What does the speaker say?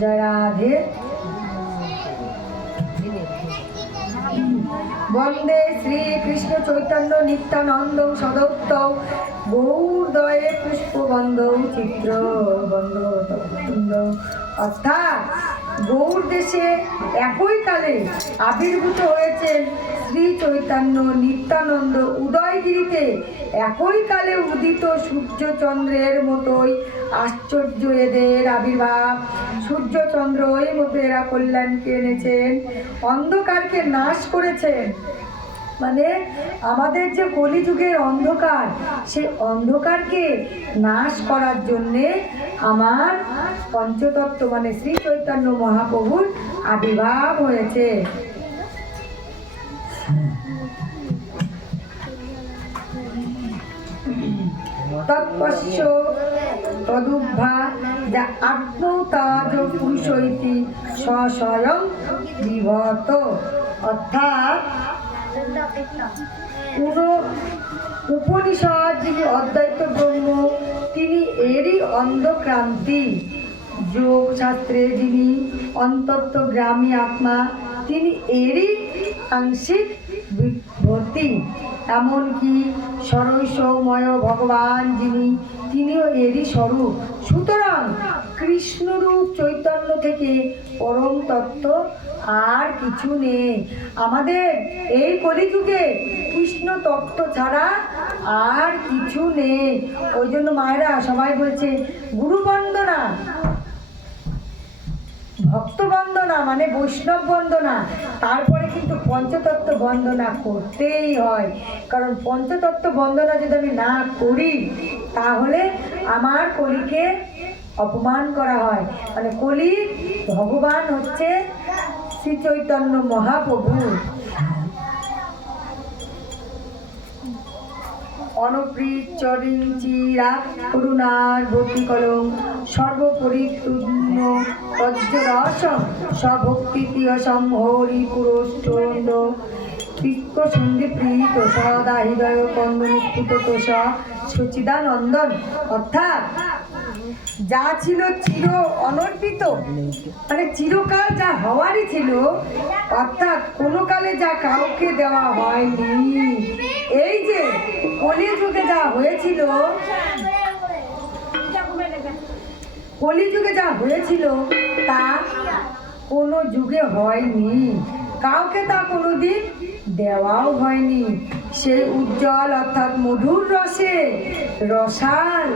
জয় রাধে। বন্দে শ্রী কৃষ্ণ চৈতন্য নিত্যানন্দ সদৌত্ত গৌরদয়ে পুষ্পবন্ধ চিত্র বন্ধ। অর্থাৎ গৌর দেশে একই কালে আবির্ভূত হয়েছেন শ্রী চৈতন্য নিত্যানন্দ। উদয়গিরিতে একই কালে উদিত সূর্যচন্দ্রের মতোই আশ্চর্য এদের আবির্ভাব। সূর্যচন্দ্রের মতো এরা কল্যাণকে এনেছেন, অন্ধকারকে নাশ করেছেন। মানে আমাদের যে কলিযুগের অন্ধকার, সেই অন্ধকারকে নাশ করার জন্যে আমার পঞ্চতত্ত্ব মানে শ্রী চৈতন্য মহাপ্রভুর আবির্ভাব হয়েছে। তৎপশ্য তদুভা যা আত্মতাজ পুরুষৈতি স্বয়ং বিভত। অর্থাৎ উপনিষদ যিনি অদ্বৈত ব্রহ্ম, তিনি এরই অন্ধক্রান্তি। যোগ শাস্ত্রে যিনি অন্তত্বগ্রামী আত্মা, তিনি এরই আংশিক বিভূতি। এমনকি সরৈষময় ভগবান যিনি, তিনিও এরই স্বরূপ। সুতরাং কৃষ্ণরূপ চৈতন্য থেকে পরম তত্ত্ব আর কিছু নেই। আমাদের এই কলিযুগে কৃষ্ণ তত্ত্ব ছাড়া আর কিছু নেই। ওই জন্য মায়েরা সবাই বলছে গুরু বন্দনা, ভক্ত বন্দনা মানে বৈষ্ণব বন্দনা, তারপরে কিন্তু পঞ্চতত্ত্ব বন্দনা করতেই হয়। কারণ পঞ্চতত্ত্ব বন্দনা যদি আমি না করি তাহলে আমার কলিকে অপমান করা হয়। মানে কলি ভগবান হচ্ছে শ্রী চৈতন্য মহাপ্রভু। অনপ্রিচরিঞ্চিরা করুণার ভক্তি কলম সর্বপরিপূর্ণ বজ্ররসম স্বভক্তিতীয় সম্হরি পুরুষ্টন্দ কৃষ্ণ সন্দীপ্রীত সদা হৃদয় কন্দ নিষ্পুত তোষা সচিদানন্দন। অর্থাৎ যা ছিল চির অনর্পিত, মানে চিরকাল যা হওয়ারই ছিল, অর্থাৎ কোনো কালে যা কাউকে দেওয়া হয়নি। এই যে কলিযুগে যা হয়েছিল, কলিযুগে যা হয়েছিল তা কোনো যুগে হয়নি, কাউকে তা কোনোদিন দেওয়াও হয়নি। সেই উজ্জ্বল অর্থাৎ মধুর রসে রসাল